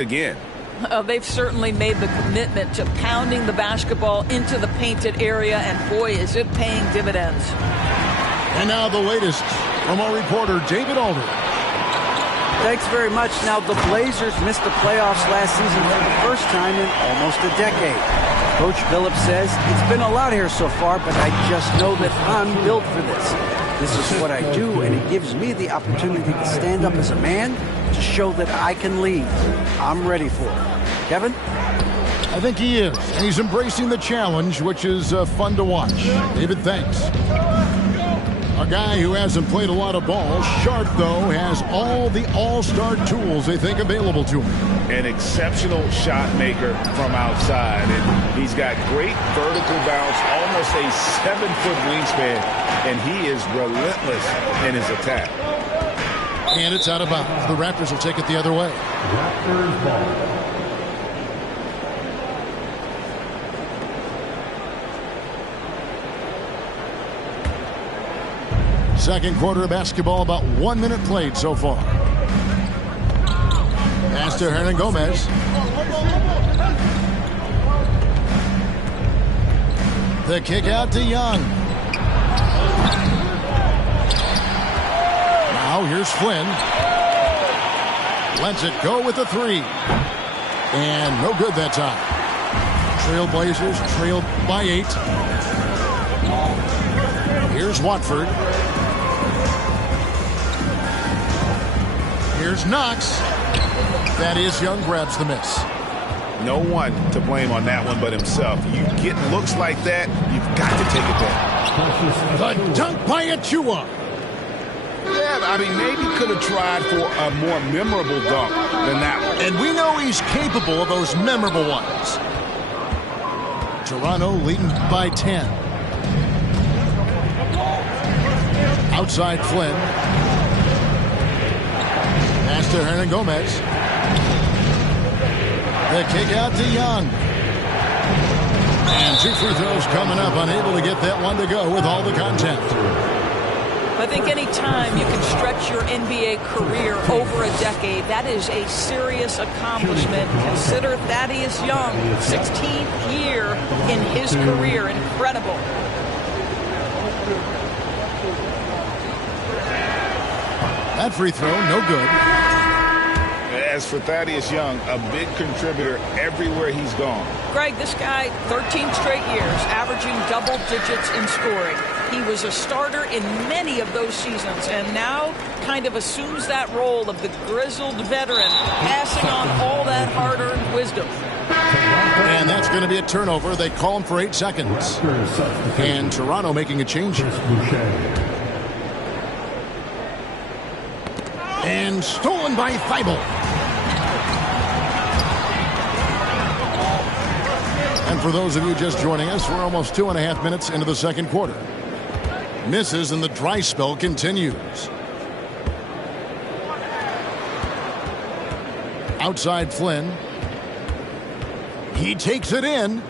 again. They've certainly made the commitment to pounding the basketball into the painted area, and boy, is it paying dividends. And now the latest from our reporter, David Alder. Thanks very much. Now, the Blazers missed the playoffs last season for the first time in almost a decade. Coach Phillips says, it's been a lot here so far, but I just know that I'm built for this. This is what I do, and it gives me the opportunity to stand up as a man to show that I can lead. I'm ready for it. Kevin? I think he is, and he's embracing the challenge, which is fun to watch. David, thanks. A guy who hasn't played a lot of ball, Sharp, though, has all the all-star tools they think available to him. An exceptional shot maker from outside, and he's got great vertical bounce, almost a 7-foot wingspan, and he is relentless in his attack. And it's out of bounds. The Raptors will take it the other way. Raptors ball. Second quarter of basketball, about 1 minute played so far. Pass to Hernangomez. The kick out to Young. Now here's Flynn. Lets it go with the three. And no good that time. Trailblazers trailed by 8. Here's Watford. Here's Knox. That is Young, grabs the miss. No one to blame on that one but himself. You get looks like that, you've got to take it down. The dunk by Achua. Yeah, I mean, maybe could have tried for a more memorable dunk than that one. And we know he's capable of those memorable ones. Toronto leading by 10. Outside Flynn. Pass to Hernangomez. The kick out to Young. And 2 free throws coming up, unable to get that one to go with all the content. I think any time you can stretch your NBA career over a decade, that is a serious accomplishment. Consider Thaddeus Young, 16th year in his career. Incredible. That free throw, no good. As for Thaddeus Young, a big contributor everywhere he's gone. Greg, this guy, 13 straight years, averaging double digits in scoring. He was a starter in many of those seasons, and now kind of assumes that role of the grizzled veteran, passing on all that hard-earned wisdom. And that's going to be a turnover. They call him for 8 seconds. And Toronto making a change. And stolen by Thibault. And for those of you just joining us, we're almost 2.5 minutes into the second quarter. Misses and the dry spell continues. Outside Flynn. He takes it in.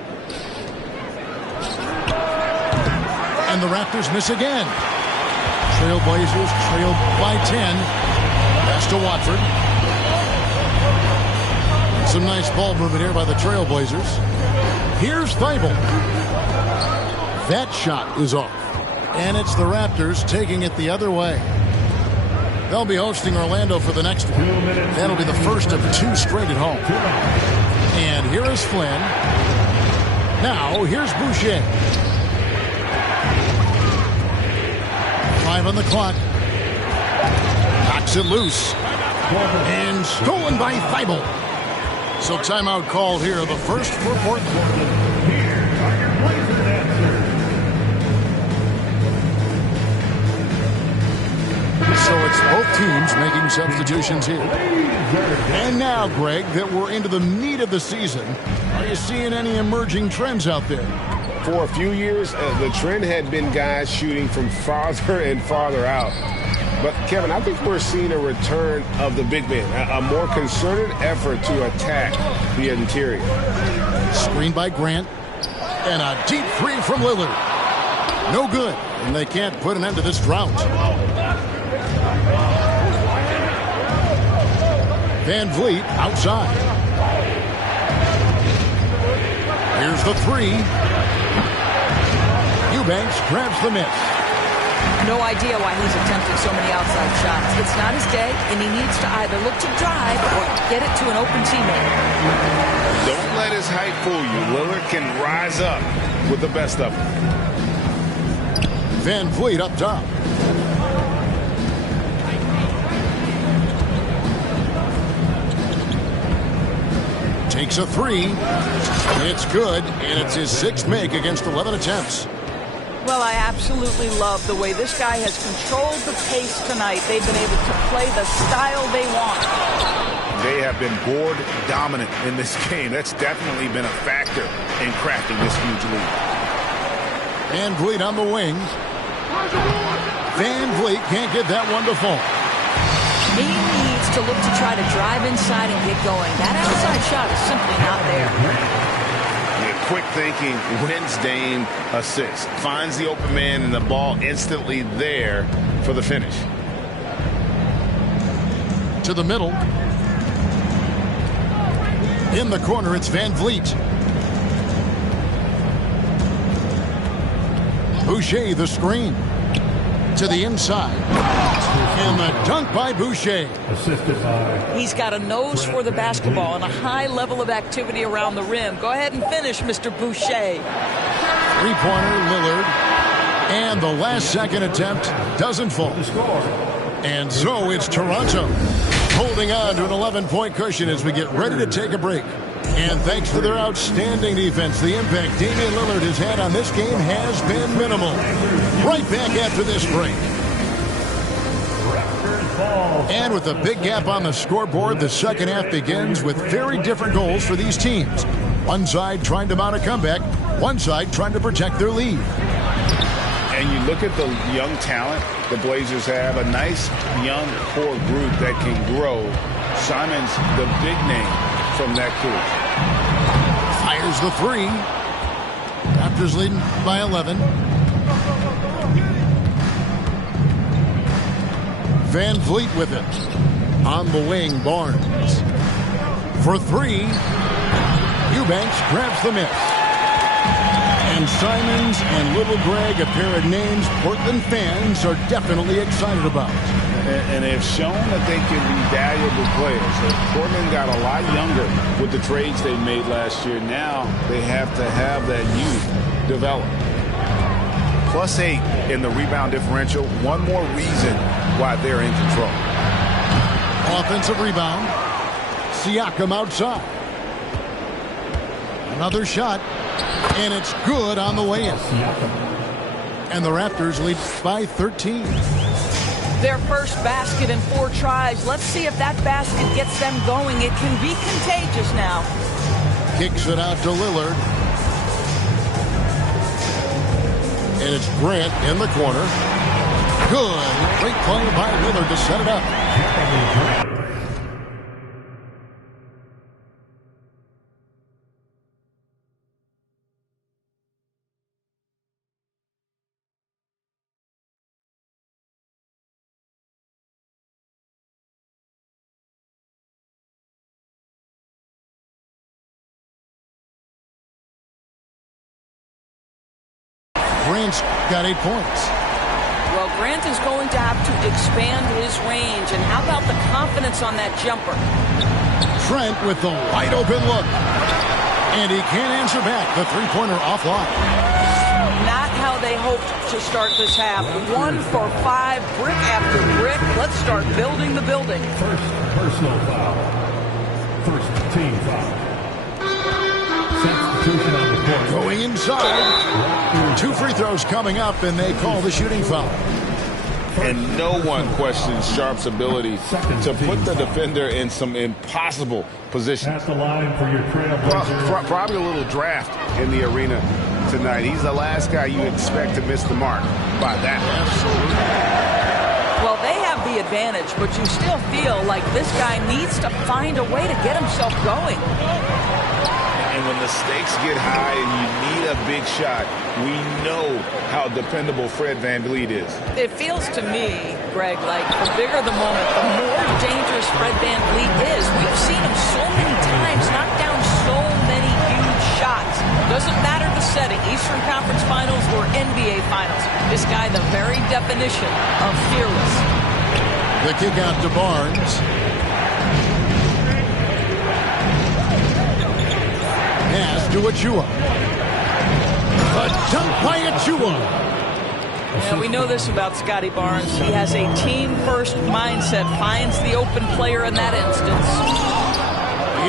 And the Raptors miss again. Trailblazers trailed by 10. Pass to Watford. Some nice ball movement here by the Trailblazers. Here's Thibault. That shot is off. And it's the Raptors taking it the other way. They'll be hosting Orlando for the next one. That'll be the first of 2 straight at home. And here is Flynn. Now, here's Boucher. 5 on the clock. Knocks it loose. And stolen by Thibault. So timeout called here, the first for Portland. So it's both teams making substitutions here. And now, Greg, that we're into the meat of the season, are you seeing any emerging trends out there? For a few years, the trend had been guys shooting from farther and farther out. But, Kevin, I think we're seeing a return of the big man, a more concerted effort to attack the interior. Screen by Grant. And a deep three from Lillard. No good. And they can't put an end to this drought. Van Vliet outside. Here's the three. Eubanks grabs the miss. No idea why he's attempting so many outside shots. It's not his day, and he needs to either look to drive or get it to an open teammate. Don't let his height fool you. Lillard can rise up with the best of them. Van Vliet up top. Takes a three. It's good, and it's his sixth make against 11 attempts. Well, I absolutely love the way this guy has controlled the pace tonight. They've been able to play the style they want. They have been board dominant in this game. That's definitely been a factor in crafting this huge lead. Van Vliet on the wing. Van Vliet can't get that one to fall. He needs to look to try to drive inside and get going. That outside shot is simply not there. Yeah, quick thinking wins Dame assist. Finds the open man and the ball instantly there for the finish. To the middle. In the corner, it's Van Vliet. Boucher the screen. To the inside. And the dunk by Boucher. Assisted by. He's got a nose for the basketball and a high level of activity around the rim. Go ahead and finish, Mr. Boucher. Three-pointer, Lillard. And the last second attempt doesn't fall. And so it's Toronto holding on to an 11-point cushion as we get ready to take a break. And thanks to their outstanding defense, the impact Damian Lillard has had on this game has been minimal. Right back after this break. And with a big gap on the scoreboard, the second half begins with very different goals for these teams. One side trying to mount a comeback, one side trying to protect their lead. And you look at the young talent the Blazers have, a nice young core group that can grow. Simon's the big name from that group. Fires the three. Raptors leading by 11. Van Vliet with it. On the wing, Barnes. For three. Eubanks grabs the miss. And Simons and Little Greg, a pair of names Portland fans are definitely excited about. And they've shown that they can be valuable players. Portland got a lot younger with the trades they made last year. Now they have to have that youth develop. +8 in the rebound differential. One more reason why they're in control. Offensive rebound. Siakam outside. Another shot. And it's good on the way in. And the Raptors lead by 13. Their first basket in 4 tries. Let's see if that basket gets them going. It can be contagious now. Kicks it out to Lillard. And it's Grant in the corner. Good. Great play by Lillard to set it up. Grant's got 8 points. Well, Grant is going to have to expand his range. And how about the confidence on that jumper? Trent with the wide open look. And he can't answer back. The three-pointer offline. Not how they hoped to start this half. 1 for 5, brick after brick. Let's start building the building. First personal foul. First team foul. Substitution on the court. Going inside. 2 free throws coming up, and they call the shooting foul. And no one questions Sharp's ability to put the defender in some impossible positions. At the line for your Trailblazers. Probably a little draft in the arena tonight. He's the last guy you expect to miss the mark by that. Absolutely. Well, they have the advantage, but you still feel like this guy needs to find a way to get himself going. And when the stakes get high and you need a big shot, we know how dependable Fred VanVleet is. It feels to me, Greg, like the bigger the moment, the more dangerous Fred VanVleet is. We've seen him so many times knock down so many huge shots. definition of fearless. The kick out to Barnes. Pass to Achua. A dunk by Achua. Yeah, we know this about Scotty Barnes. He has a team-first mindset, finds the open player in that instance.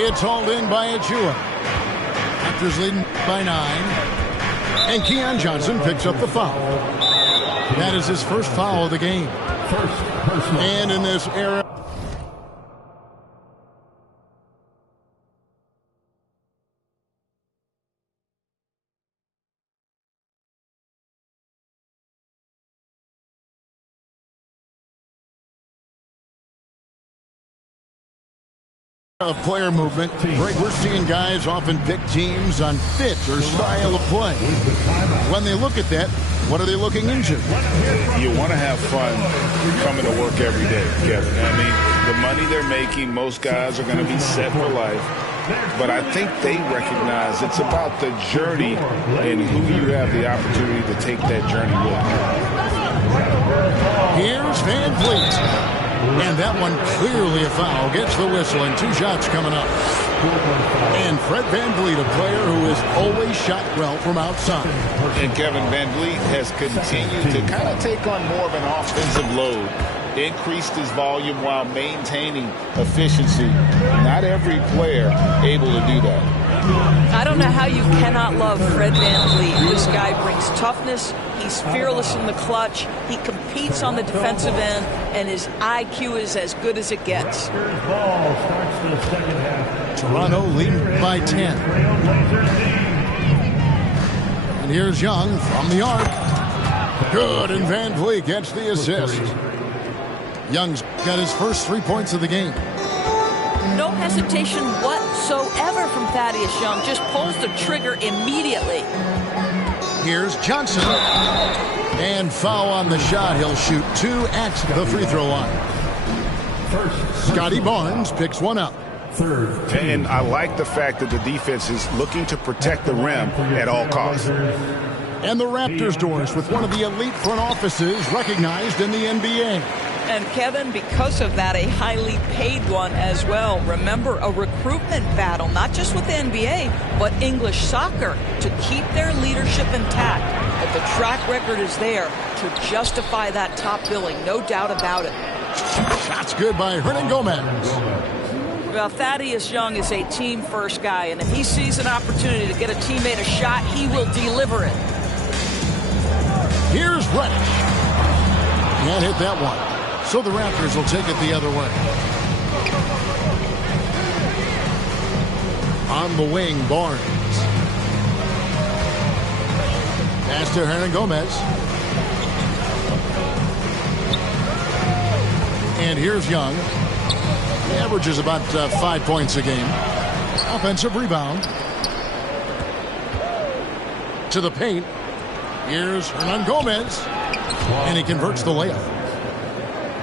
It's hauled in by Achua. Raptors leading by 9. And Keon Johnson picks up the foul. That is his first foul of the game. First personal. And in this era, of player movement, we're seeing guys often pick teams on fit or style of play. When they look at that, what are they looking into? You want to have fun coming to work every day, Kevin. I mean, the money they're making, most guys are going to be set for life. But I think they recognize it's about the journey and who you have the opportunity to take that journey with. Here's Van Vliet. And that one clearly a foul. Gets the whistle and 2 shots coming up. And Fred Van Vliet, a player who has always shot well from outside. And Kevin Van Vliet has continued to kind of take on more of an offensive load. Increased his volume while maintaining efficiency. Not every player able to do that. I don't know how you cannot love Fred Van Vliet. This guy brings toughness. He's fearless in the clutch. He competes on the defensive end, and his IQ is as good as it gets. Ball starts the second half. Toronto leading by 10. And here's Young from the arc. Good, and Van Vliet gets the assist. Young's got his first 3 points of the game. No hesitation whatsoever from Thaddeus Young. Just pulls the trigger immediately. Here's Johnson. And foul on the shot. He'll shoot 2 at the free throw line. Scotty Barnes picks one up. Third. And I like the fact that the defense is looking to protect the rim at all costs. And the Raptors doors with one of the elite front offices recognized in the NBA. And Kevin, because of that, a highly paid one as well. Remember, a recruitment battle, not just with the NBA, but English soccer, to keep their leadership intact. But the track record is there to justify that top billing, no doubt about it. Shots good by Hernan Gomez. Well, Thaddeus Young is a team-first guy, and if he sees an opportunity to get a teammate a shot, he will deliver it. Here's Reddish. Can't hit that one. So the Raptors will take it the other way. On the wing, Barnes. Pass to Hernan Gomez. And here's Young. He averages about 5 points a game. Offensive rebound. To the paint. Here's Hernan Gomez. And he converts the layup.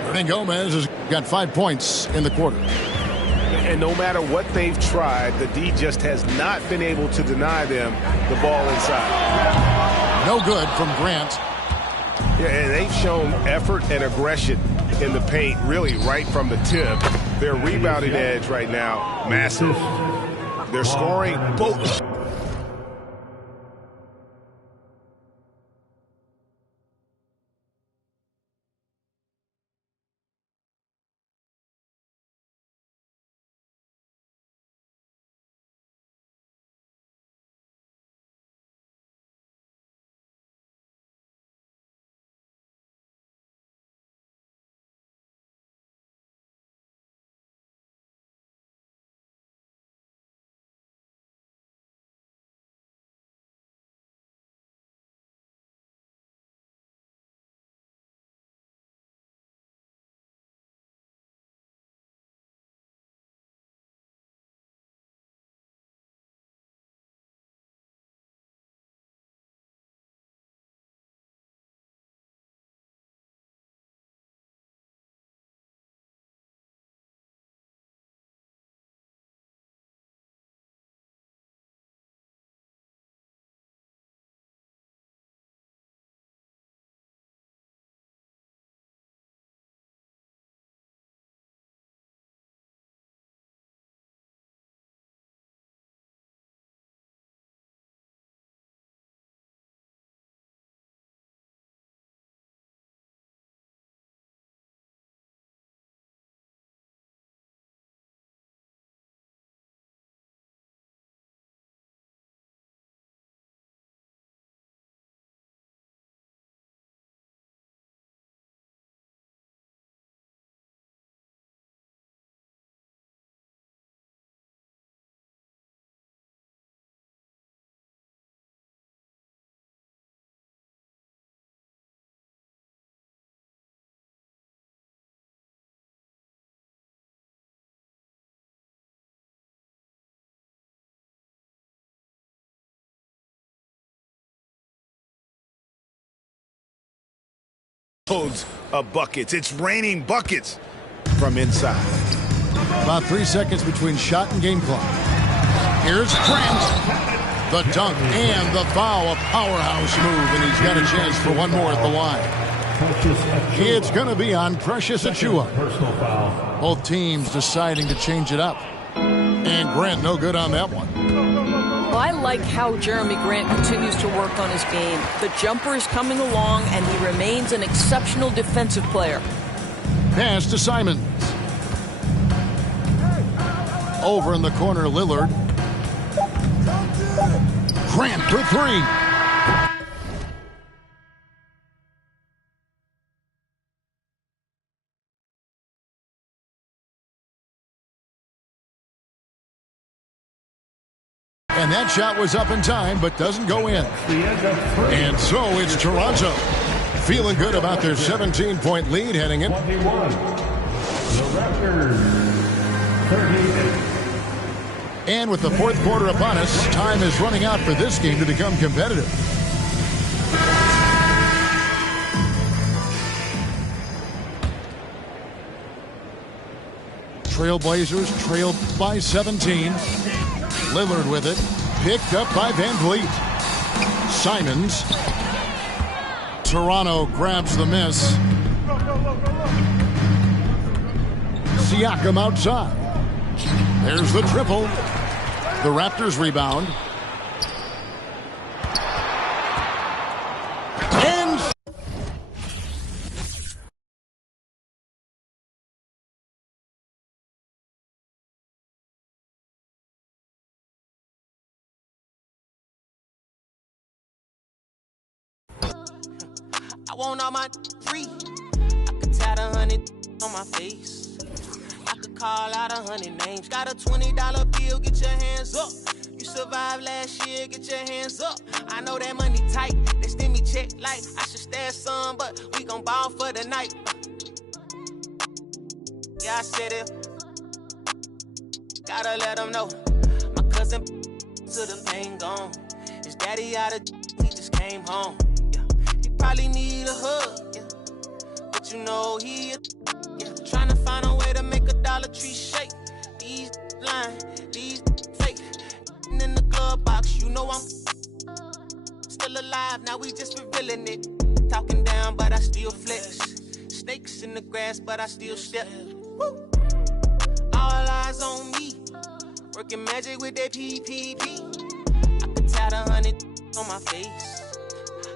Hernan Gomez has got 5 points in the quarter. And no matter what they've tried, the D just has not been able to deny them the ball inside. No good from Grant. Yeah, and they've shown effort and aggression in the paint, really right from the tip. Their rebounding edge right now, massive. They're scoring both. Loads of buckets. It's raining buckets from inside. About 3 seconds between shot and game clock. Here's Grant. The dunk and the foul. A powerhouse move, and he's got a chance for one more at the line. It's going to be on Precious Achiuwa. Personal foul. Both teams deciding to change it up. And Grant no good on that one. Well, I like how Jeremy Grant continues to work on his game. The jumper is coming along, and he remains an exceptional defensive player. Pass to Simons. Over in the corner, Lillard. Grant for three. And that shot was up in time, but doesn't go in. And so it's Toronto feeling good about their 17-point lead heading in. 21. The Raptors, 38. And with the fourth quarter upon us, time is running out for this game to become competitive. Trailblazers trailed by 17. Lillard with it. Picked up by Van Vliet. Simons. Toronto grabs the miss. Siakam outside. There's the triple. The Raptors rebound. And I want all my free. I could tat 100 on my face. I could call out 100 names. Got a $20 bill, get your hands up. You survived last year, get your hands up. I know that money tight, they send me check like I should stash some, but we gon' ball for the night. Yeah, I said it. Gotta let them know. My cousin to the pain gone. His daddy out of he just came home. Yeah. He probably need a hug, yeah. But you know he trying to find a way to make a Dollar Tree shake. These lying, these fake. In the glove box, you know I'm still alive. Now we just revealing it. Talking down, but I still flex. Snakes in the grass, but I still step. Woo. All eyes on me. Working magic with that PPP. I could tat 100 on my face.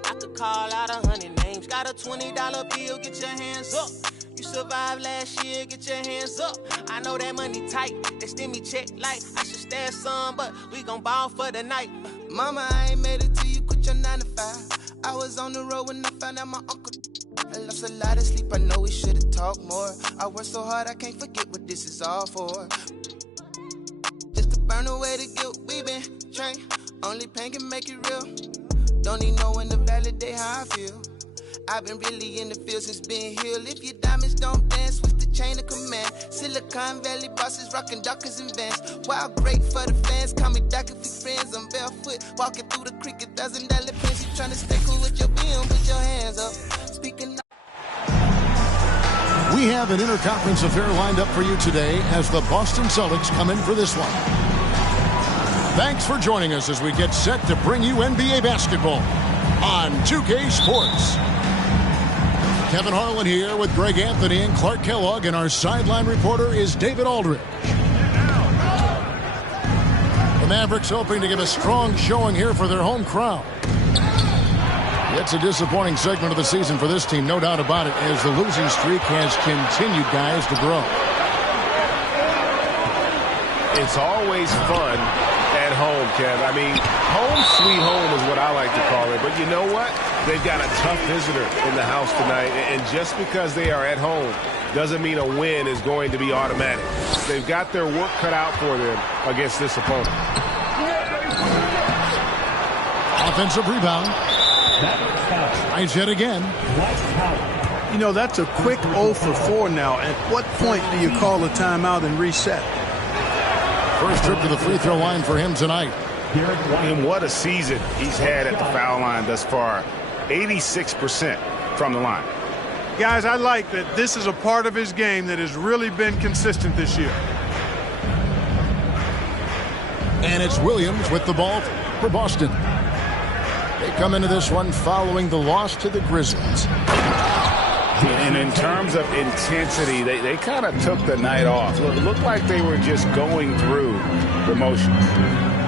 I could call out 100 names. Got a $20 bill, get your hands up. You survived last year, get your hands up. I know that money tight, they send me check like I should stash some, but we gon' ball for the night. Mama, I ain't made it till you quit your 9 to 5. I was on the road when I found out my uncle. I lost a lot of sleep, I know we should've talked more. I worked so hard, I can't forget what this is all for. Just to burn away the guilt, we been trained. Only pain can make it real. Don't need no one to validate how I feel. I've been really in the field since being healed. If your diamonds don't dance, switch the chain of command. Silicon Valley bosses rocking Dockers and Vans. Wild great for the fans, call me Doc if we friends. I'm barefoot, walking through the creek, $1,000 pants. You tryna stay cool with your BM, put your hands up. Speaking of we have an interconference affair lined up for you today as the Boston Celtics come in for this one. Thanks for joining us as we get set to bring you NBA basketball on 2K Sports. Kevin Harlan here with Greg Anthony and Clark Kellogg, and our sideline reporter is David Aldridge. The Mavericks hoping to give a strong showing here for their home crowd. It's a disappointing segment of the season for this team, no doubt about it, as the losing streak has continued, guys, to grow. It's always fun at home, Kev. I mean, home sweet home is what I like to call it. But you know what? They've got a tough visitor in the house tonight. And just because they are at home doesn't mean a win is going to be automatic. They've got their work cut out for them against this opponent. Offensive rebound. Tries yet again. You know, that's a quick 0 for 4 now. At what point do you call a timeout and reset? First trip to the free throw line for him tonight. And what a season he's had at the foul line thus far. 86% from the line. guys, I like that this is a part of his game that has really been consistent this year. And it's Williams with the ball for Boston. They come into this one following the loss to the Grizzlies. And in terms of intensity, they kind of took the night off. It looked like they were just going through the motions.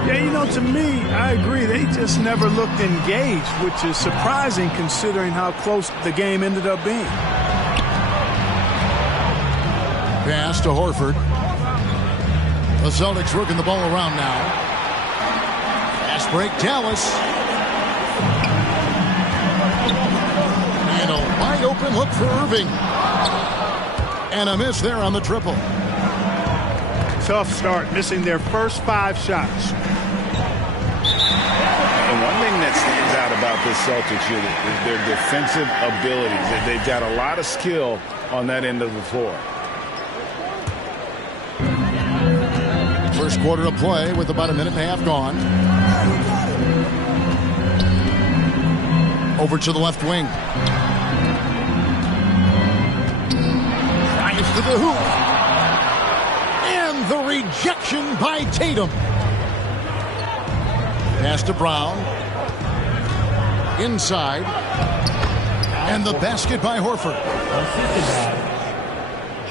Yeah, you know, to me, I agree. They just never looked engaged, which is surprising considering how close the game ended up being. Pass to Horford. The Celtics working the ball around now. Fast break, Dallas. And a wide open look for Irving. And a miss there on the triple. Tough start, missing their first 5 shots. And one thing that stands out about this Celtics unit is their defensive abilities. They've got a lot of skill on that end of the floor. First quarter of play with about a minute and a half gone. Over to the left wing. Drives to the hoop. And the rejection by Tatum. Pass to Brown. Inside. And the basket by Horford.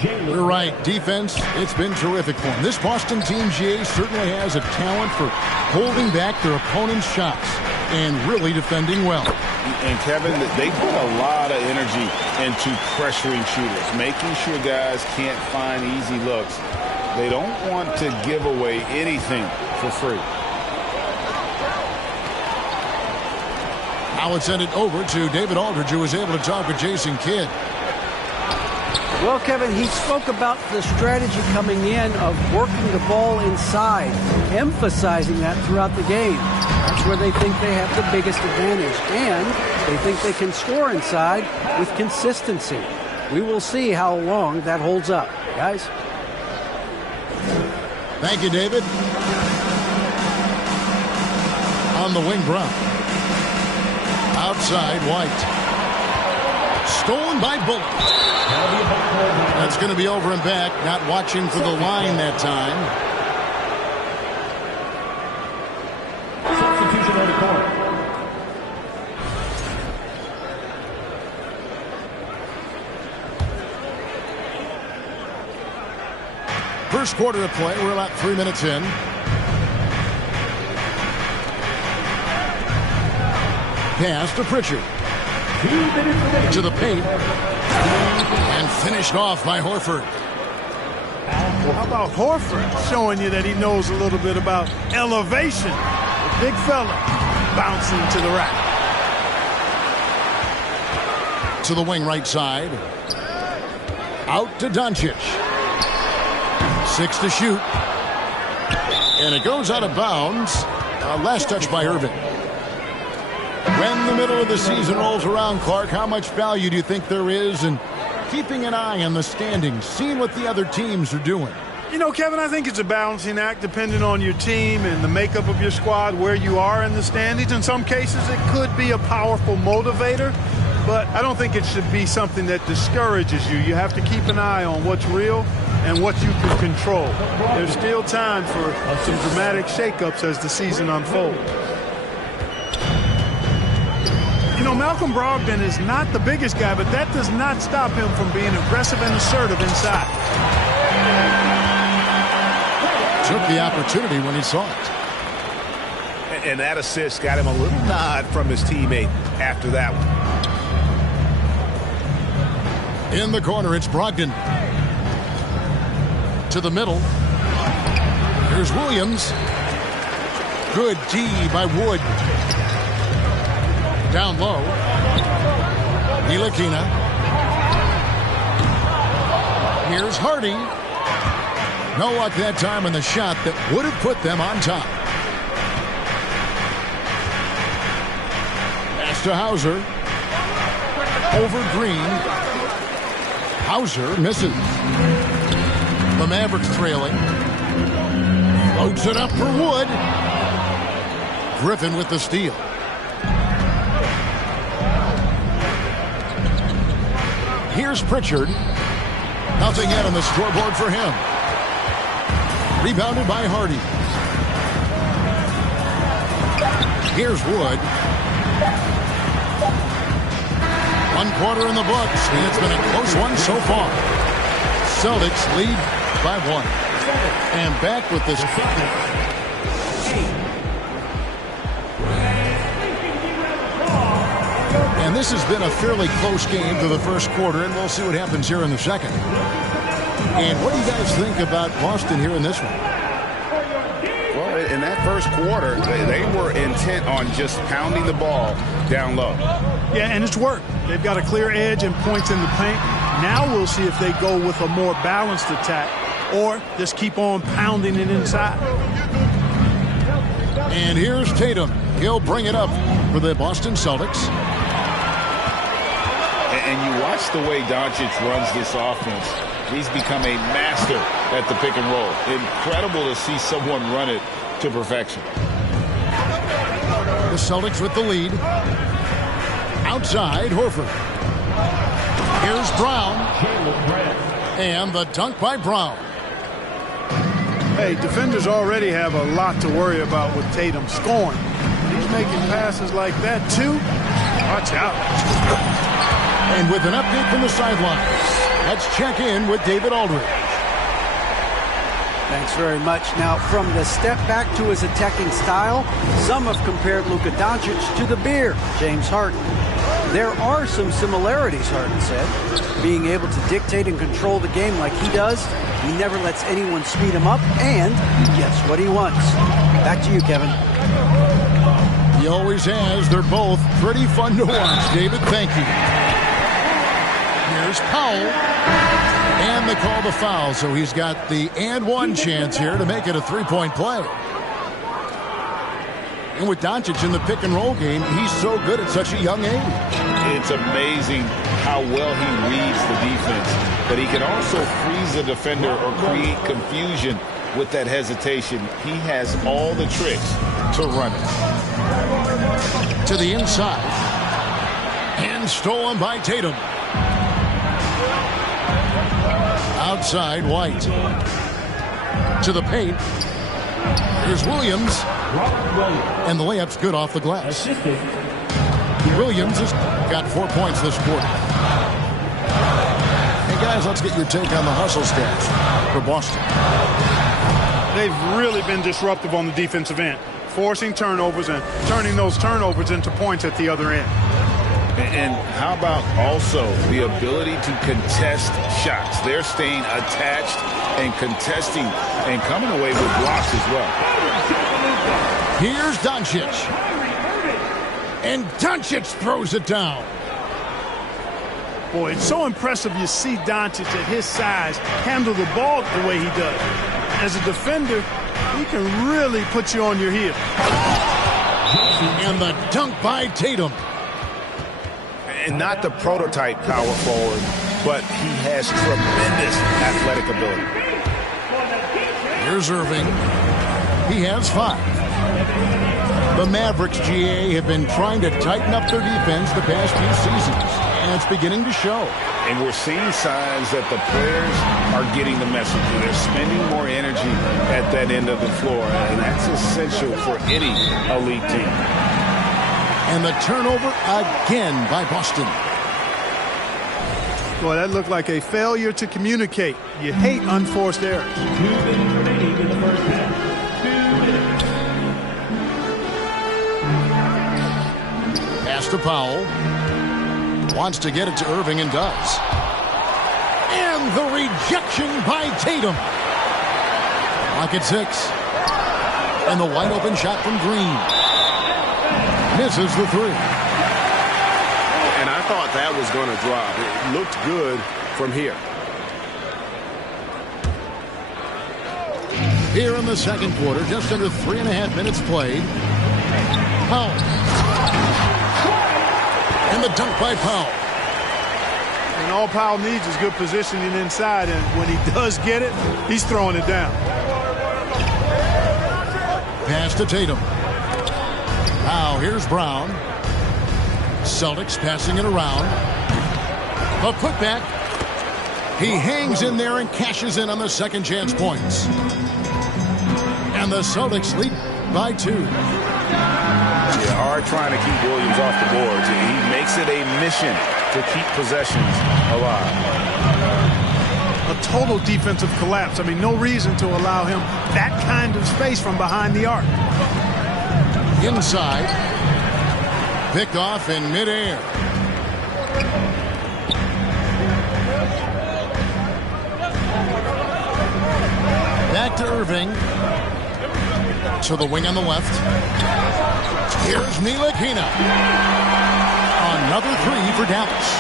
You're right. Defense, it's been terrific for him. This Boston team, GA, certainly has a talent for holding back their opponent's shots and really defending well. And, Kevin, they put a lot of energy into pressuring shooters, making sure guys can't find easy looks. They don't want to give away anything for free. Now it's sent it over to David Aldridge, who was able to talk with Jason Kidd. Well, Kevin, he spoke about the strategy coming in of working the ball inside, emphasizing that throughout the game. That's where they think they have the biggest advantage, and they think they can score inside with consistency. We will see how long that holds up, guys. Thank you, David. On the wing, Brown. Outside, White. Stolen by Bullock. That's going to be over and back. Not watching for the line that time. Substitution on the court. First quarter of play. We're about 3 minutes in. Pass to Pritchard. To the paint. And finished off by Horford. How about Horford showing you that he knows a little bit about elevation? The big fella bouncing to the rack. To the wing right side. Out to Doncic. 6 to shoot. And it goes out of bounds. Last touch by Irving. When the middle of the season rolls around, Clark, how much value do you think there is in keeping an eye on the standings, seeing what the other teams are doing? You know, Kevin, I think it's a balancing act depending on your team and the makeup of your squad, where you are in the standings. In some cases, it could be a powerful motivator, but I don't think it should be something that discourages you. You have to keep an eye on what's real and what you can control. There's still time for some dramatic shakeups as the season unfolds. You know, Malcolm Brogdon is not the biggest guy, but that does not stop him from being aggressive and assertive inside. Took the opportunity when he saw it. And that assist got him a little nod from his teammate after that one. In the corner, it's Brogdon. To the middle. Here's Williams. Good D by Wood. Down low. Ntilikina. Here's Hardy. No luck that time on the shot that would have put them on top. Pass to Hauser. Over Green. Hauser misses. The Mavericks trailing. Loads it up for Wood. Griffin with the steal. Here's Pritchard. Nothing yet on the scoreboard for him. Rebounded by Hardy. Here's Wood. 1 quarter in the books, and it's been a close one so far. Celtics lead by 1. And back with this. And this has been a fairly close game to the first quarter, and we'll see what happens here in the second. And what do you guys think about Boston here in this one? Well, in that first quarter, they were intent on just pounding the ball down low. Yeah, and it's worked. They've got a clear edge and points in the paint. Now we'll see if they go with a more balanced attack or just keep on pounding it inside. And here's Tatum. He'll bring it up for the Boston Celtics. And you watch the way Doncic runs this offense. He's become a master at the pick and roll. Incredible to see someone run it to perfection. The Celtics with the lead. Outside, Horford. Here's Brown. And the dunk by Brown. Hey, defenders already have a lot to worry about with Tatum scoring. He's making passes like that, too. Watch out. And with an update from the sidelines, let's check in with David Aldridge. Thanks very much. Now, from the step back to his attacking style, some have compared Luka Doncic to the Bear, James Harden. There are some similarities, Harden said. Being able to dictate and control the game like he does, he never lets anyone speed him up, and he gets what he wants. Back to you, Kevin. He always has. They're both pretty fun to watch, David. Thank you. Here's Powell. And they call the foul, so he's got the and one chance here to make it a three-point play. And with Doncic in the pick and roll game, he's so good at such a young age. It's amazing how well he reads the defense, but he can also freeze a defender or create confusion with that hesitation. He has all the tricks to run it. To the inside. And stolen by Tatum. Outside, White. To the paint. Here's Williams. And the layup's good off the glass. Williams has got 4 points this quarter. Hey, guys, let's get your take on the hustle stats for Boston. They've really been disruptive on the defensive end, forcing turnovers and turning those turnovers into points at the other end. And how about also the ability to contest shots? They're staying attached and contesting and coming away with blocks as well. Here's Doncic. And Doncic throws it down. Boy, it's so impressive you see Doncic at his size handle the ball the way he does. As a defender, he can really put you on your heel. And the dunk by Tatum. And not the prototype power forward, but he has tremendous athletic ability. Here's Irving. He has 5. The Mavericks, GA, have been trying to tighten up their defense the past few seasons, and it's beginning to show. And we're seeing signs that the players are getting the message. They're spending more energy at that end of the floor, and that's essential for any elite team. And the turnover again by Boston. Boy, that looked like a failure to communicate. You hate unforced errors. 2 minutes remaining in the first half. 2 minutes. Pass to Powell. Wants to get it to Irving and does. And the rejection by Tatum. Clock at 6. And the wide open shot from Green. Misses the 3. And I thought that was going to drop. It looked good from here. Here in the second quarter, just under 3.5 minutes played. Powell. And the dunk by Powell. And all Powell needs is good positioning inside, and when he does get it, he's throwing it down. Pass to Tatum. Now here's Brown. Celtics passing it around. A putback. He hangs in there and cashes in on the second chance points. And the Celtics lead by 2. They are trying to keep Williams off the boards. He makes it a mission to keep possessions alive. A total defensive collapse. I mean, no reason to allow him that kind of space from behind the arc. Inside. Picked off in midair. Back to Irving. To the wing on the left. Here's Ntilikina. Another 3 for Dallas.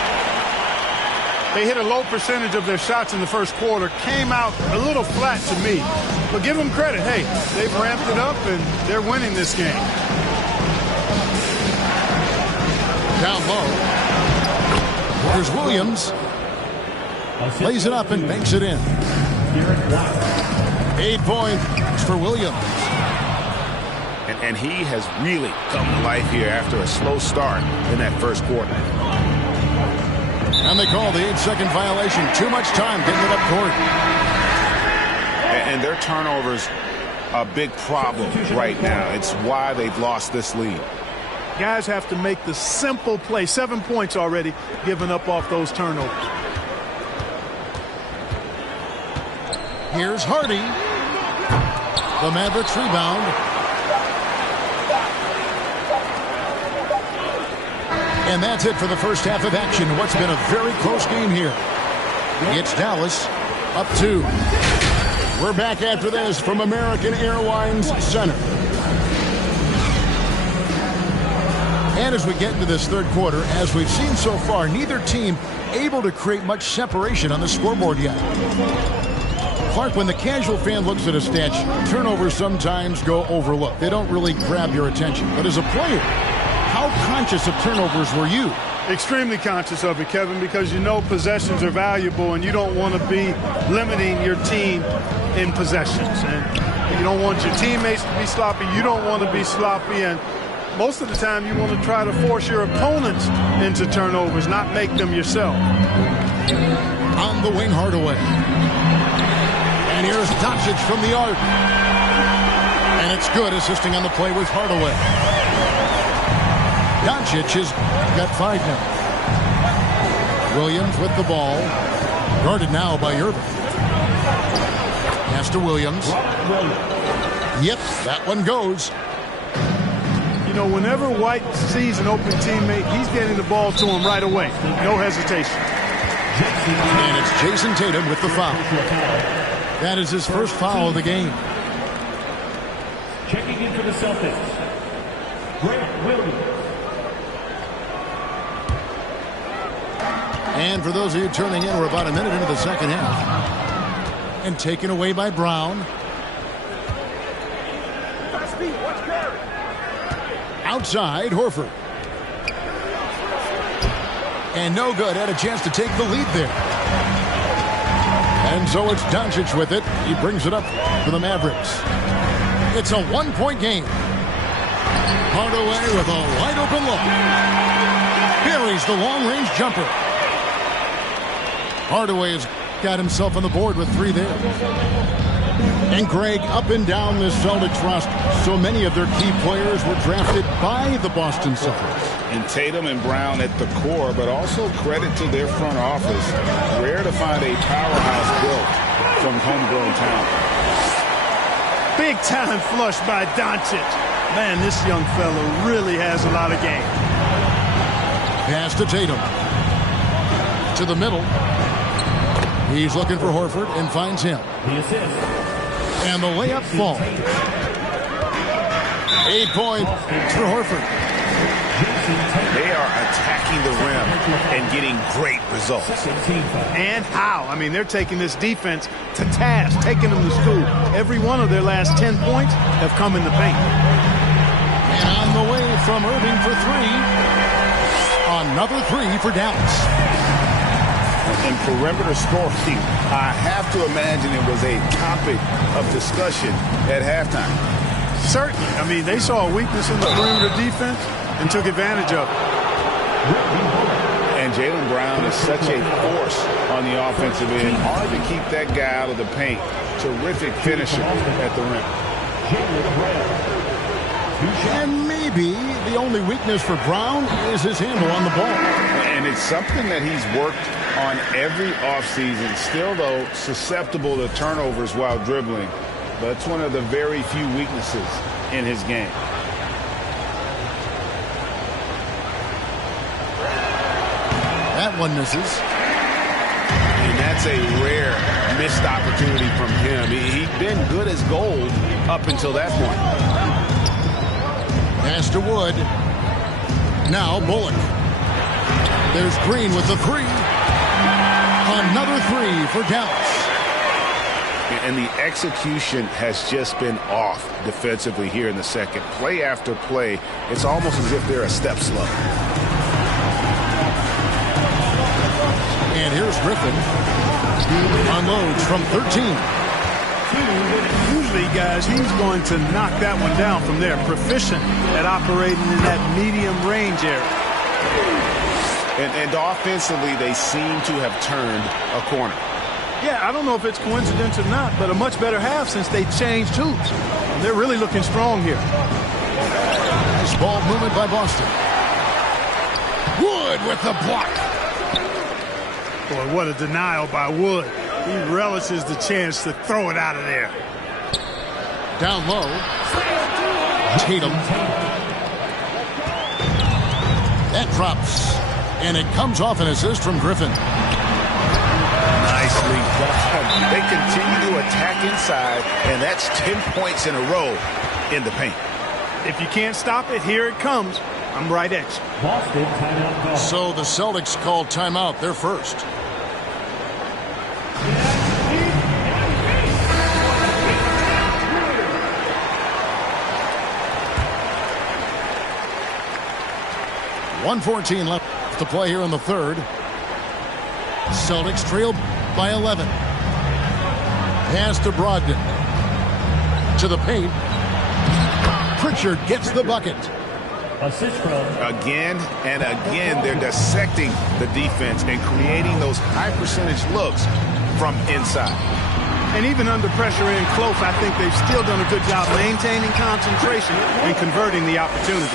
They hit a low percentage of their shots in the first quarter. Came out a little flat to me. But give them credit. Hey, they've ramped it up and they're winning this game. Down low. Here's Williams. Lays it up and banks it in. 8 points for Williams. And he has really come to life here after a slow start in that first quarter. And they call the 8-second violation. Too much time getting it up court. And their turnovers a big problem right now. It's why they've lost this lead. Guys have to make the simple play. 7 points already given up off those turnovers. Here's Hardy. The Mavericks rebound. And that's it for the first half of action. What's been a very close game here. It's Dallas up 2. We're back after this from American Airlines Center. And as we get into this third quarter, as we've seen so far, neither team able to create much separation on the scoreboard yet. Clark, when the casual fan looks at a stat, turnovers sometimes go overlooked. They don't really grab your attention. But as a player, how conscious of turnovers were you? Extremely conscious of it, Kevin, because you know possessions are valuable and you don't want to be limiting your team in possessions. And you don't want your teammates to be sloppy. You don't want to be sloppy. And most of the time you want to try to force your opponents into turnovers, not make them yourself. On the wing, Hardaway. And here's Doncic from the arc. And it's good, assisting on the play with Hardaway. Doncic has got 5 now. Williams with the ball. Guarded now by Irving. Pass to Williams. Yep, that one goes. You know, whenever White sees an open teammate, he's getting the ball to him right away. No hesitation. And it's Jason Tatum with the foul. That is his first foul of the game. Checking in for the Celtics, Grant Williams. And for those of you turning in, we're about a minute into the second half. And taken away by Brown. Outside, Horford. And no good. Had a chance to take the lead there. And so it's Doncic with it. He brings it up for the Mavericks. It's a 1-point game. Hardaway with a wide open look. Buries the long-range jumper. Hardaway has got himself on the board with 3 there. And Greg, up and down this Celtics roster, so many of their key players were drafted by the Boston Celtics. And Tatum and Brown at the core, but also credit to their front office. Rare to find a powerhouse built from homegrown talent. Big time flush by Doncic. Man, this young fella really has a lot of game. Pass to Tatum. To the middle. He's looking for Horford and finds him. The assist. And the layup falls. 8 points for Horford. They are attacking the rim and getting great results. And how? I mean, they're taking this defense to task, taking them to school. Every one of their last 10 points have come in the paint. And on the way from Irving for 3. Another 3 for Dallas. And perimeter scoring, I have to imagine it was a topic of discussion at halftime. Certainly. I mean, they saw a weakness in the perimeter defense and took advantage of it. And Jaylen Brown is such a force on the offensive end. Hard to keep that guy out of the paint. Terrific finisher at the rim. And maybe the only weakness for Brown is his handle on the ball. And it's something that he's worked on every offseason. Still, though, susceptible to turnovers while dribbling. But it's one of the very few weaknesses in his game. That one misses. And that's a rare missed opportunity from him. He'd been good as gold up until that point. Pass to Wood. Now Bullock. There's Green with the three. Another three for Dallas. And the execution has just been off defensively here in the second. Play after play, it's almost as if they're a step slow. And here's Griffin. Unloads from 13. Usually, guys, he's going to knock that one down from there. Proficient at operating in that medium range area. And offensively, they seem to have turned a corner. Yeah, I don't know if it's coincidence or not, but a much better half since they changed hoops. They're really looking strong here. Nice ball movement by Boston. Wood with the block. Boy, what a denial by Wood. He relishes the chance to throw it out of there. Down low. Tatum. That drops. And it comes off an assist from Griffin. Nicely done. They continue to attack inside, and that's 10 points in a row in the paint. If you can't stop it, here it comes. I'm right at you. Boston timeout call. So the Celtics called timeout. They're first. .114 left to play here in the third. Celtics trail by 11. Pass to Brogdon. To the paint. Pritchard gets the bucket. Assist from. Again and again, they're dissecting the defense and creating those high percentage looks from inside. And even under pressure in close, I think they've still done a good job maintaining concentration and converting the opportunities.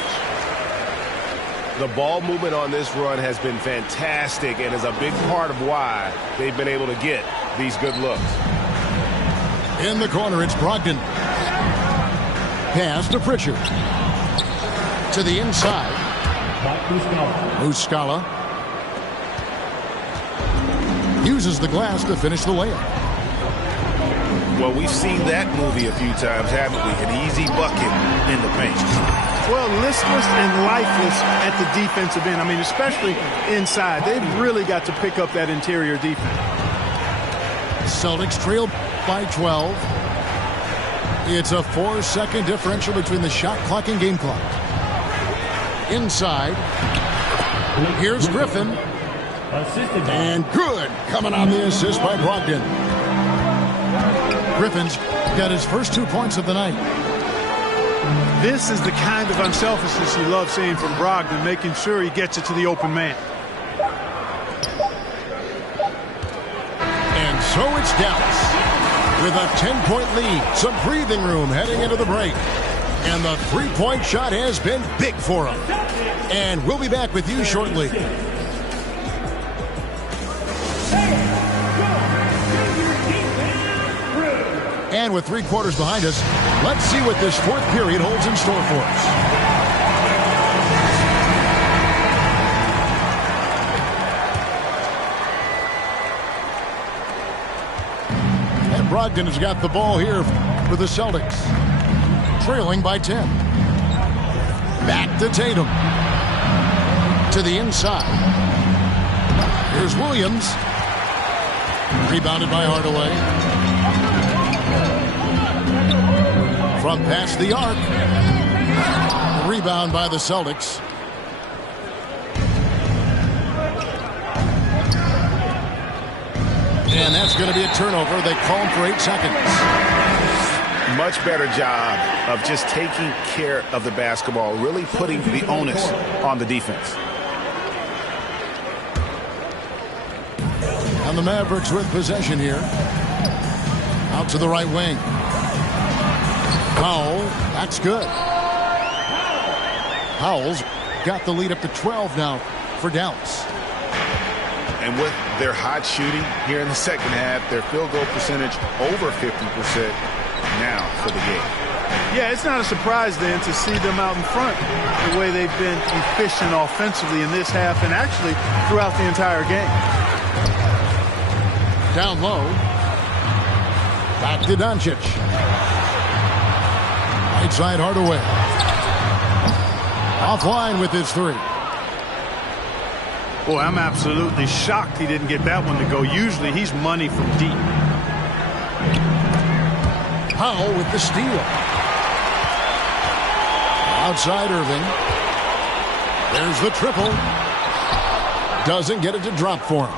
The ball movement on this run has been fantastic and is a big part of why they've been able to get these good looks. In the corner, it's Brogdon. Pass to Pritchard. To the inside. Muscala. Uses the glass to finish the layup. Well, we've seen that movie a few times, haven't we? An easy bucket in the paint. Well, listless and lifeless at the defensive end. I mean, especially inside. They've really got to pick up that interior defense. Celtics trail by 12. It's a 4-second differential between the shot clock and game clock. Inside. Here's Griffin. And good. Coming on the assist by Brogdon. Griffin's got his first 2 points of the night. This is the kind of unselfishness you love seeing from Brogdon, making sure he gets it to the open man. And so it's Dallas with a 10-point lead. Some breathing room heading into the break. And the three-point shot has been big for him. And we'll be back with you shortly. And with 3 quarters behind us, let's see what this fourth period holds in store for us. And Brogdon has got the ball here for the Celtics. Trailing by 10. Back to Tatum. To the inside. Here's Williams. Rebounded by Hardaway. From past the arc. Rebound by the Celtics. And that's going to be a turnover. They call him for 8 seconds. Much better job of just taking care of the basketball, really putting the onus on the defense. And the Mavericks with possession here. Out to the right wing. Powell, that's good. Powell's got the lead up to 12 now for Dallas. And with their hot shooting here in the second half, their field goal percentage over 50% now for the game. Yeah, it's not a surprise then to see them out in front the way they've been efficient offensively in this half and actually throughout the entire game. Down low. Back to Doncic. Right side Hardaway. Offline with his three. Boy, I'm absolutely shocked he didn't get that one to go. Usually he's money from deep. Powell with the steal. Outside Irving. There's the triple. Doesn't get it to drop for him.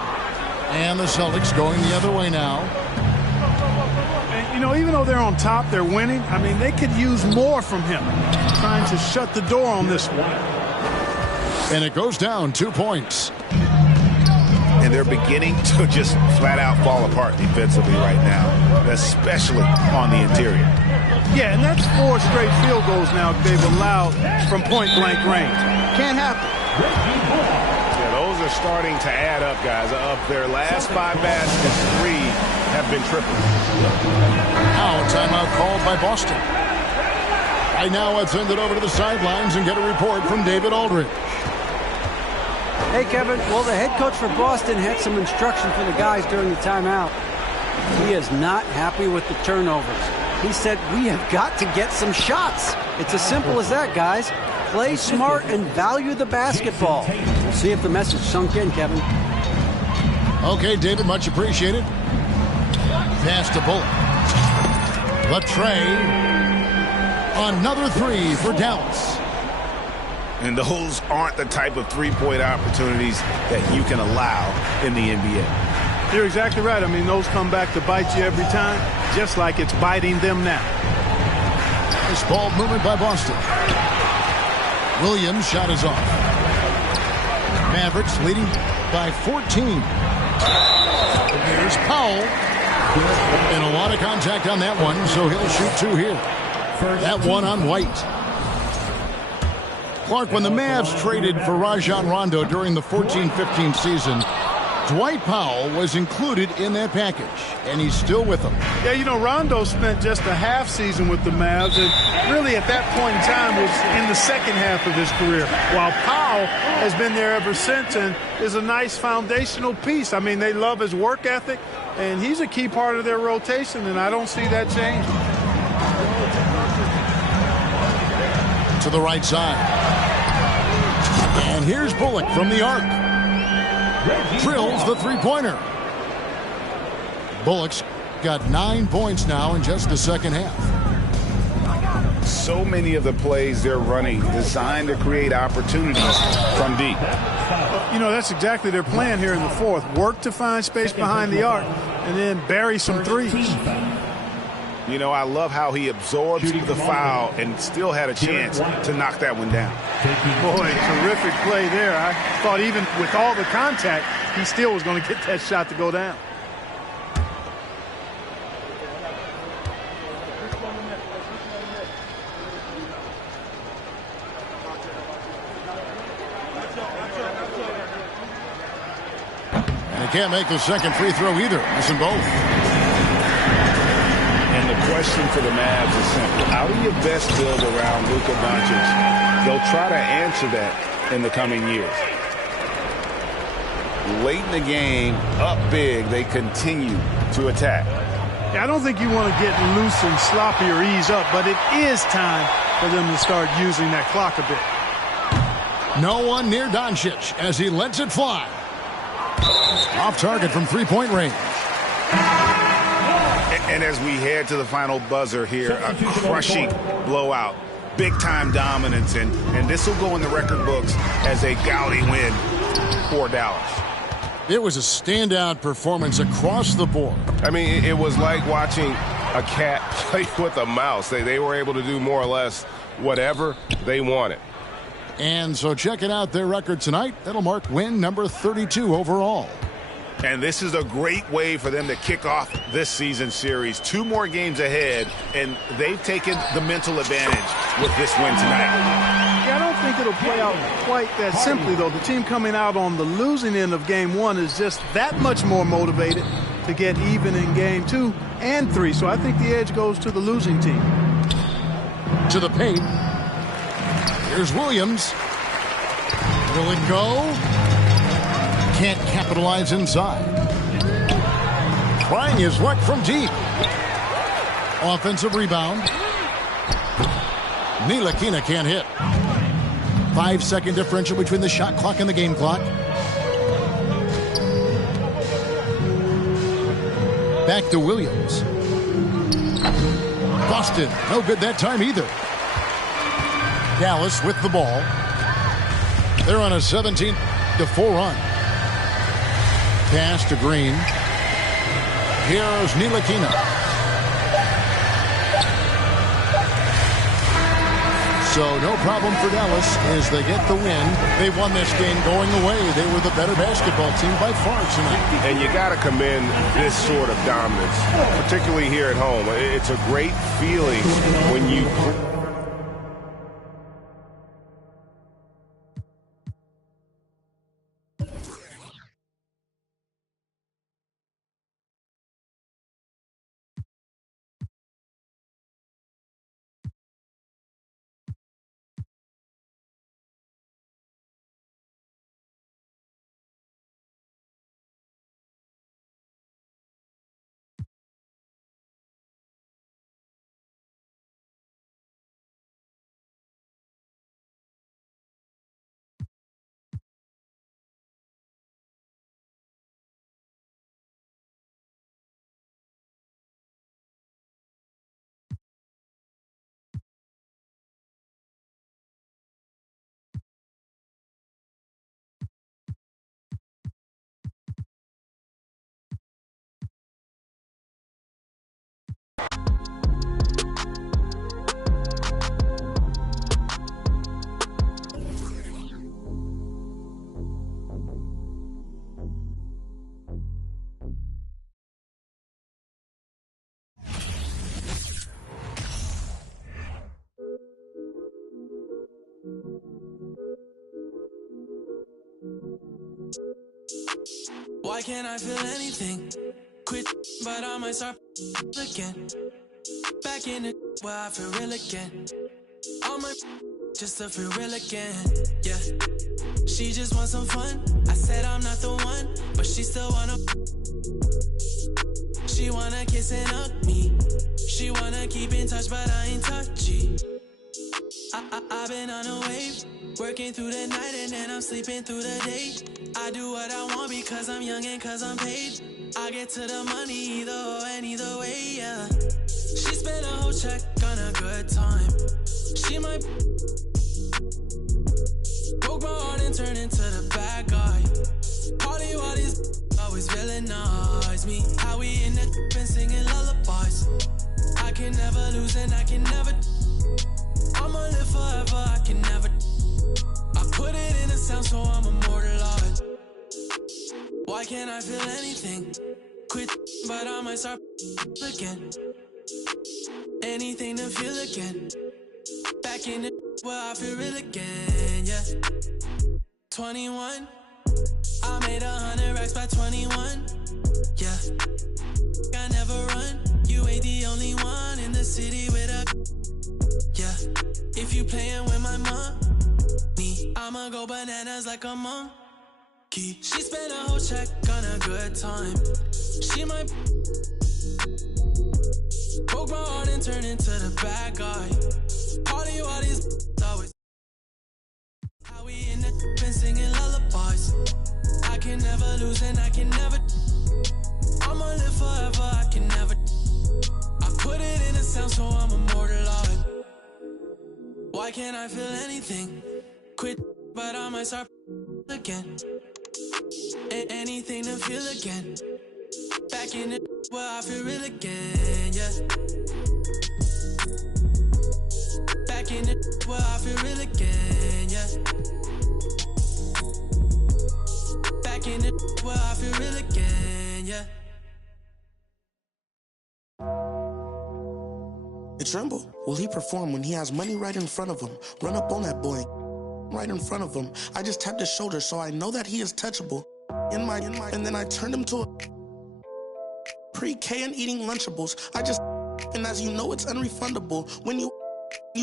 And the Celtics going the other way now. And, you know, even though they're on top, they're winning. I mean, they could use more from him. Trying to shut the door on this one. And it goes down 2 points. And they're beginning to just flat out fall apart defensively right now, especially on the interior. Yeah, and that's 4 straight field goals now they've allowed from point-blank range. Can't happen. Yeah, those are starting to add up, guys. Of their last 5 baskets, 3 have been tripled. Now timeout called by Boston. Right now, let's send it over to the sidelines and get a report from David Aldridge. Hey, Kevin. Well, the head coach for Boston had some instruction for the guys during the timeout. He is not happy with the turnovers. He said, we have got to get some shots. It's as simple as that, guys. Play smart and value the basketball. We'll see if the message sunk in, Kevin. Okay, David, much appreciated. Pass to Bullock. Latrey. Another 3 for Dallas. And those aren't the type of three-point opportunities that you can allow in the NBA. You're exactly right. I mean, those come back to bite you every time, just like it's biting them now. Nice ball movement by Boston. Williams' shot is off. Mavericks leading by 14. Here's Powell. And a lot of contact on that one, so he'll shoot 2 here. That one on White. Clark, when the Mavs traded for Rajon Rondo during the 14-15 season, Dwight Powell was included in that package, and he's still with them. Yeah, you know, Rondo spent just a half season with the Mavs, and really at that point in time was in the second half of his career, while Powell has been there ever since and is a nice foundational piece. I mean, they love his work ethic, and he's a key part of their rotation, and I don't see that changing. To the right side. And here's Bullock from the arc. Drills the three-pointer. Bullock's got 9 points now in just the second half. So many of the plays they're running designed to create opportunities from deep. You know, that's exactly their plan here in the fourth. Work to find space behind the arc and then bury some threes. You know, I love how he absorbed the foul and still had a chance to knock that one down. Boy, terrific play there. I thought even with all the contact, he still was going to get that shot to go down. And he can't make the second free throw either. Missing both. The question for the Mavs is simple. How do you best build around Luka Doncic? They'll try to answer that in the coming years. Late in the game, up big, they continue to attack. Yeah, I don't think you want to get loose and sloppy or ease up, but it is time for them to start using that clock a bit. No one near Doncic as he lets it fly. Off target from three-point range. And as we head to the final buzzer here, a crushing blowout, big-time dominance, and this will go in the record books as a gaudy win for Dallas. It was a standout performance across the board. I mean, it was like watching a cat play with a mouse. They were able to do more or less whatever they wanted. And so checking out their record tonight, that'll mark win number 32 overall. And this is a great way for them to kick off this season series. 2 more games ahead, and they've taken the mental advantage with this win tonight. Yeah, I don't think it'll play out quite that simply, though. The team coming out on the losing end of game 1 is just that much more motivated to get even in game 2 and 3. So I think the edge goes to the losing team. To the paint. Here's Williams. Will it go? Can't capitalize inside. Trying his luck from deep. Offensive rebound. Ntilikina can't hit. 5-second differential between the shot clock and the game clock. Back to Williams. Boston, no good that time either. Dallas with the ball. They're on a 17-4 run. Pass to Green. Here's Ntilikina. So no problem for Dallas as they get the win. They won this game going away. They were the better basketball team by far tonight. And you got to commend this sort of dominance, particularly here at home. It's a great feeling when you... Why can't I feel anything? Quit, but I might start again. Back in the where I feel real again. All my just to feel real again. Yeah, she just wants some fun. I said I'm not the one, but she still wanna. She wanna kiss and hug me. She wanna keep in touch, but I ain't touchy. I've been on a wave, working through the night and then I'm sleeping through the day. I do what I want because I'm young and cause I'm paid. I get to the money either or and either way, yeah. She spent a whole check on a good time. She might broke my heart and turn into the bad guy. Party while these always villainize me. How we in the been singing lullabies. I can never lose and I can never. I'ma live forever, I can never. I put it in a sound so I'm immortalized. Why can't I feel anything? Quit, but I might start again. Anything to feel again. Back in the where I feel real again, yeah. 21, I made 100 racks by 21, yeah. I never run, you ain't the only one in the city with a, yeah. If you playin' with my money, I'ma go bananas like a monkey. She spent a whole check on a good time. She might broke my heart and turned into the bad guy. Party while these always. How we in the been singing lullabies. I can never lose and I can never. I'ma live forever, I can never. I put it in a sound so I'm immortalized. Why can't I feel anything? Quit, but I might start again. Anything to feel again. Back in it where I feel real again, yeah. Back in it where I feel real again, yeah. Back in it where I feel real again. tremble? Will he perform when he has money right in front of him? Run up on that boy right in front of him. I just tapped his shoulder so I know that he is touchable. And then I turned him to a pre-K and eating Lunchables. And as you know, it's unrefundable. When you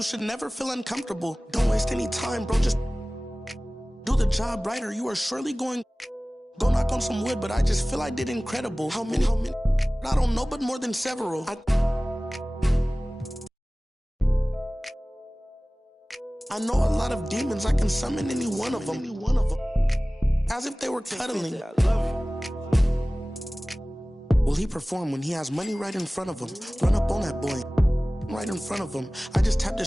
should never feel uncomfortable. Don't waste any time, bro. Just do the job right or you are surely going. Go knock on some wood, but I just feel I did incredible. How many? I don't know, but more than several. I know a lot of demons. I can summon any one of them. As if they were cuddling. Will he perform when he has money right in front of him? Run up on that boy right in front of him. I just tapped his